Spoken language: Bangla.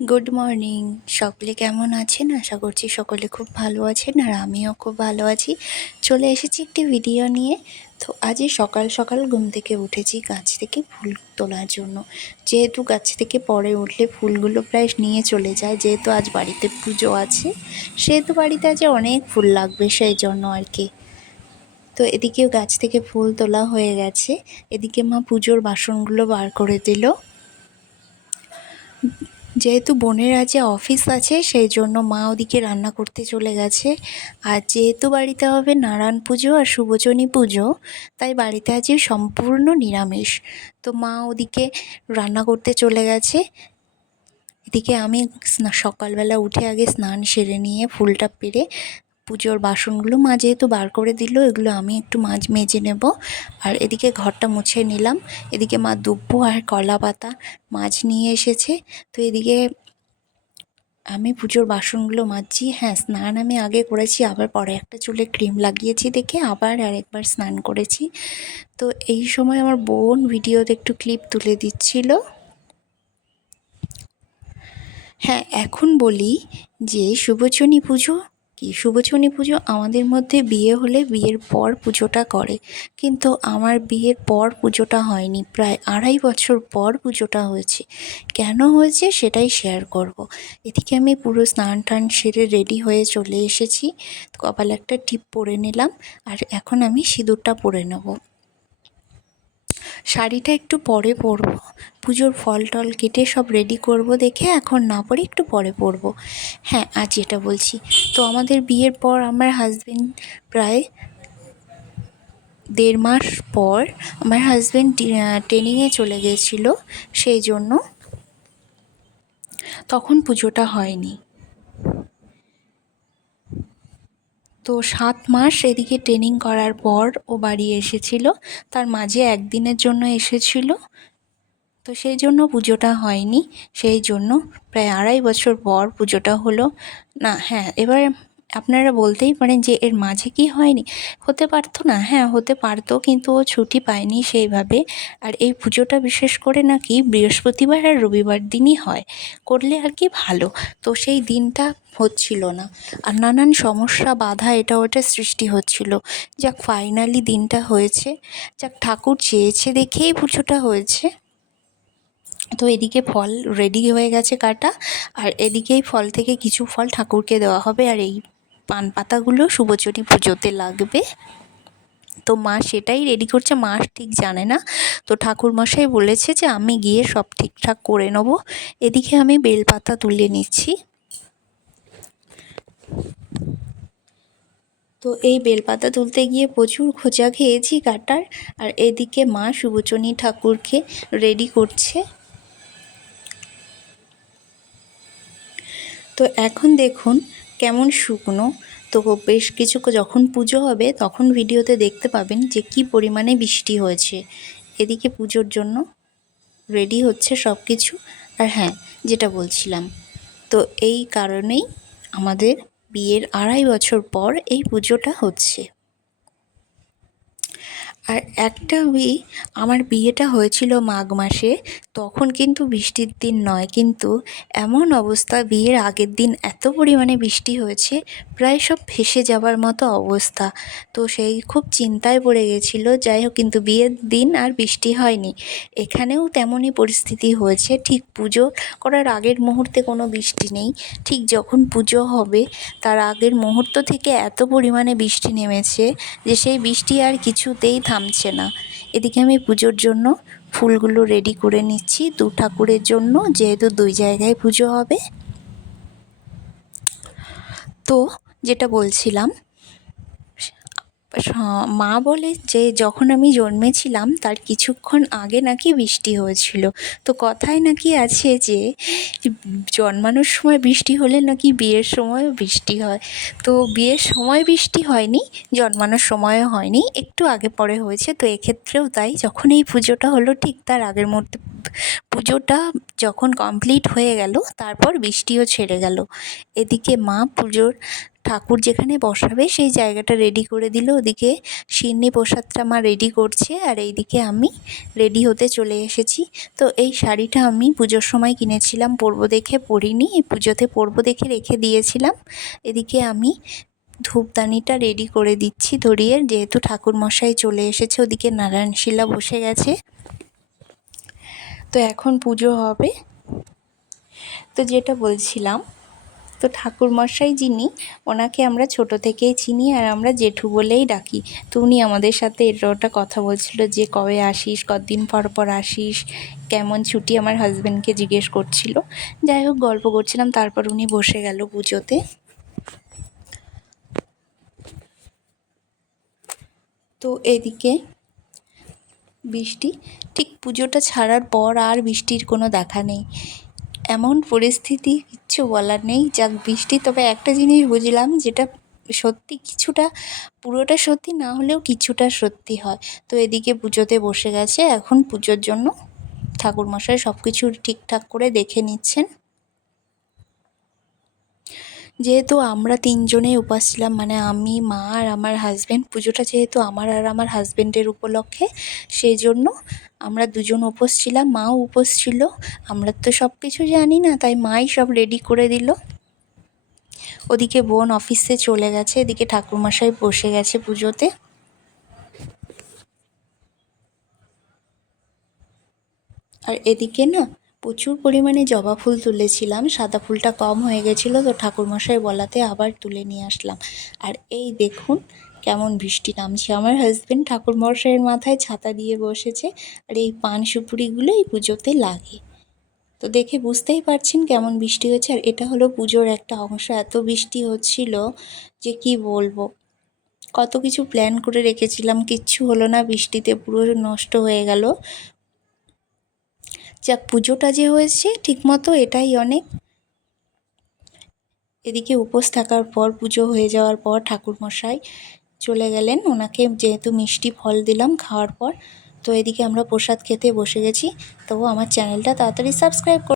Good morning. সকলে কেমন আছেন? আশা করছি সকলে খুব ভালো আছেন, আর আমিও খুব ভালো আছি। চলে এসেছি একটি ভিডিও নিয়ে। তো আজই সকাল সকাল ঘুম থেকে উঠেছি গাছ থেকে ফুল তোলার জন্য। যেহেতু গাছ থেকে পরে উঠলে ফুলগুলো প্রায় নিয়ে চলে যায়, যেহেতু আজ বাড়িতে পুজো আছে, সেহেতু বাড়িতে আজ অনেক ফুল লাগবে, সেই জন্য আর কি। তো এদিকেও গাছ থেকে ফুল তোলা হয়ে গেছে। এদিকে মা পুজোর বাসনগুলো বার করে দিল। যেহেতু বোনের আজকে অফিস আছে, সেই জন্য মা ওদিকে রান্না করতে চলে গেছে। আর যেহেতু বাড়িতে হবে নারায়ণ পুজো আর শুভচনী পুজো, তাই বাড়িতে আজকে সম্পূর্ণ নিরামিষ। তো মা ওদিকে রান্না করতে চলে গেছে। এদিকে আমি সকালবেলা উঠে আগে স্নান সেরে নিয়ে ফুলটা পেরে পুজোর বাসনগুলো মা যেহেতু বার করে দিল, এগুলো আমি একটু মেজে নেব। আর এদিকে ঘরটা মুছে নিলাম। এদিকে মা দুব্বো আর কলা পাতা মাছ নিয়ে এসেছে। তো এদিকে আমি পুজোর বাসনগুলো মাজছি। হ্যাঁ, স্নান আমি আগে করেছি, আবার পরে একটা চুলে ক্রিম লাগিয়েছি দেখে আবার আরেকবার স্নান করেছি। তো এই সময় আমার বোন ভিডিওতে একটু ক্লিপ তুলে দিচ্ছিল। হ্যাঁ, এখন বলি যে শুভচনী পুজো কি? শুভচনী পুজো আমাদের মধ্যে বিয়ে হলে বিয়ের পর পুজোটা করে, কিন্তু আমার বিয়ের পর পুজোটা হয়নি, প্রায় 2.5 বছর পর পুজোটা হয়েছে। কেন হয়েছে সেটাই শেয়ার করব। এদিকে আমি পুরো স্নান টান সেরে রেডি হয়ে চলে এসেছি। কপালে একটা টিপ পরে নিলাম, আর এখন আমি সিঁদুরটা পরে নেব। শাড়িটা একটু পরে পরবো, পুজোর ফল টল কেটে সব রেডি করব দেখে এখন না পরে একটু পরে পরবো। হ্যাঁ, আজ যেটা বলছি, তো আমাদের বিয়ের পর আমার হাজবেন্ড প্রায় 1.5 মাস পর আমার হাজবেন্ড ট্রেনিংয়ে চলে গিয়েছিলো, সেই জন্য তখন পুজোটা হয়নি। তো 7 মাস এদিকে ট্রেনিং করার পর ও বাড়ি এসেছিল, তার মাঝে একদিনের জন্য এসেছিল। তো সেই জন্য পুজোটা হয়নি, সেই জন্য প্রায় 2.5 বছর পর পুজোটা হলো। না, হ্যাঁ, এবার আপনারা বলতেই পারেন যে এর মাঝে কি হয়নি? হতে পারতো না? হ্যাঁ, হতে পারতো, কিন্তু ও ছুটি পায়নি সেইভাবে। আর এই পুজোটা বিশেষ করে নাকি বৃহস্পতিবার আর রবিবার দিনই হয়, করলে আর কি ভালো। তো সেই দিনটা হচ্ছিল না, আর নানান সমস্যা বাধা এটা ওটা সৃষ্টি হচ্ছিল। যাক, ফাইনালি দিনটা হয়েছে। যাক, ঠাকুর চেয়েছে দেখেই পুজোটা হয়েছে। তো এদিকে ফল রেডি হয়ে গেছে কাটা, আর এদিকেই ফল থেকে কিছু ফল ঠাকুরকে দেওয়া হবে, আর এই পান পাতাগুলো শুভচনী পুজোতে লাগবে। তো মা সেটাই রেডি করছে, মা ঠিক জানে না। তো ঠাকুরমশাই বলেছে যে আমি গিয়ে সব ঠিকঠাক করে নেবো। এদিকে আমি বেলপাতা তুলে নিচ্ছি। তো এই বেলপাতা তুলতে গিয়ে প্রচুর খোঁচা খেয়েছি কাটার। আর এদিকে মা শুভচনী ঠাকুরকে রেডি করছে। তো এখন দেখুন কেমন শুকনো। তো বেশ কিছু যখন পুজো হবে তখন ভিডিওতে দেখতে পাবেন যে কি পরিমাণে বৃষ্টি হয়েছে। এদিকে পুজোর জন্য রেডি হচ্ছে সব কিছু। আর হ্যাঁ, যেটা বলছিলাম, তো এই কারণেই আমাদের বিয়ের 2.5 বছর পর এই পুজোটা হচ্ছে। আর একটা আমার বিয়েটা হয়েছিল মাঘ মাসে, তখন কিন্তু বৃষ্টির দিন নয়, কিন্তু এমন অবস্থা বিয়ের আগের দিন এত পরিমাণে বৃষ্টি হয়েছে, প্রায় সব ভেসে যাওয়ার মতো অবস্থা। তো সেই খুব চিন্তায় পড়ে গেছিলো। যাই হোক, কিন্তু বিয়ের দিন আর বৃষ্টি হয়নি। এখানেও তেমনই পরিস্থিতি হয়েছে, ঠিক পুজো করার আগের মুহূর্তে কোনো বৃষ্টি নেই, ঠিক যখন পুজো হবে তার আগের মুহূর্ত থেকে এত পরিমাণে বৃষ্টি নেমেছে যে সেই বৃষ্টি আর কিছুতেই থামছে না। এদিকে আমি পুজোর জন্য ফুলগুলো রেডি করে নিচ্ছি, 2 ঠাকুরের জন্য, যেহেতু 2 জায়গায় পুজো হবে। তো যেটা বলছিলাম, মা বলে যে যখন আমি জন্মেছিলাম তার কিছুক্ষণ আগে নাকি বৃষ্টি হয়েছিল। তো কথায় নাকি আছে যে জন্মানোর সময় বৃষ্টি হলে নাকি বিয়ের সময়ও বৃষ্টি হয়। তো বিয়ের সময় বৃষ্টি হয়নি, জন্মানোর সময়ও হয়নি, একটু আগে পরে হয়েছে। তো এক্ষেত্রেও তাই, যখন এই পুজোটা হলো ঠিক তার আগের মুহূর্তে পুজোটা যখন কমপ্লিট হয়ে গেল তারপর বৃষ্টিও ছেড়ে গেল। এদিকে মা পুজোর ঠাকুর যেখানে বসাবে সেই জায়গাটা রেডি করে দিল। ওদিকে সিন্নি প্রসাদটা মা রেডি করছে, আর এইদিকে আমি রেডি হতে চলে এসেছি। তো এই শাড়িটা আমি পুজোর সময় কিনেছিলাম, পরবো দেখে পরিনি, এই পুজোতে পরবো দেখে রেখে দিয়েছিলাম। এদিকে আমি ধূপদানিটা রেডি করে দিচ্ছি ধরিয়ে, যেহেতু ঠাকুরমশাই চলে এসেছে। ওদিকে নারায়ণশিলা বসে গেছে, তো এখন পুজো হবে। তো যেটা বলছিলাম, তো ঠাকুরমশাই যিনি, ওনাকে আমরা ছোট থেকেই চিনি আর আমরা জেঠু বলেই ডাকি। তো উনি আমাদের সাথে এটা ওটা কথা বলছিল যে কবে আসিস, কতদিন পর পর আসিস, কেমন ছুটি আমার হাজব্যান্ডকে জিজ্ঞেস করছিল। যাই হোক, গল্প করছিলাম, তারপর উনি বসে গেল পুজোতে। তো এদিকে বৃষ্টি ঠিক পুজোটা ছাড়ার পর আর বৃষ্টির কোনো দেখা নেই, এমন পরিস্থিতি, কিচ্ছু বলার নেই। যাক বৃষ্টি, তবে একটা জিনিস বুঝলাম, যেটা সত্যি কিছুটা, পুরোটা সত্যি না হলেও কিছুটা সত্যি হয়। তো এদিকে পুজোতে বসে গেছে, এখন পুজোর জন্য ঠাকুরমশাই সব কিছু ঠিকঠাক করে দেখে নিচ্ছেন। যেহেতু আমরা তিনজনেই উপাস ছিলাম, মানে আমি, মা আর আমার হাজব্যান্ড, পুজোটা যেহেতু আমার আর আমার হাজব্যান্ডের উপলক্ষে, সেই জন্য আমরা দুজন উপোস ছিলাম, মাও উপোস ছিল। আমরা তো সব কিছু জানি না, তাই মাই সব রেডি করে দিল। ওদিকে বোন অফিসে চলে গেছে, এদিকে ঠাকুরমশাই বসে গেছে পুজোতে। আর এদিকে না প্রচুর পরিমাণে জবা ফুল তুলেছিলাম, সাদা ফুলটা কম হয়ে গেছিলো, তো ঠাকুরমশাই বলাতে আবার তুলে নিয়ে আসলাম। আর এই দেখুন কেমন বৃষ্টি নামছে। আমার হাজব্যান্ড ঠাকুরমশাইয়ের মাথায় ছাতা দিয়ে বসেছে, আর এই পান সুপুরিগুলো এই পুজোতে লাগে। তো দেখে বুঝতেই পারছেন কেমন বৃষ্টি হচ্ছে। আর এটা হলো পুজোর একটা অংশ, এত বৃষ্টি হচ্ছিল যে কি বলবো। কত কিছু প্ল্যান করে রেখেছিলাম, কিচ্ছু হলো না, বৃষ্টিতে পুরো নষ্ট হয়ে গেল। যাক, পুজোটা যে হয়েছে ঠিকমতো, এটাই অনেক। এদিকে উপোস থাকার পর, পুজো হয়ে যাওয়ার পর ঠাকুরমশাই চলে গেলেন, ওনাকে যেহেতু মিষ্টি ফল দিলাম খাওয়ার পর। তো এদিকে আমরা প্রসাদ খেতে বসে গেছি। তো আমার চ্যানেলটা তাড়াতাড়ি সাবস্ক্রাইব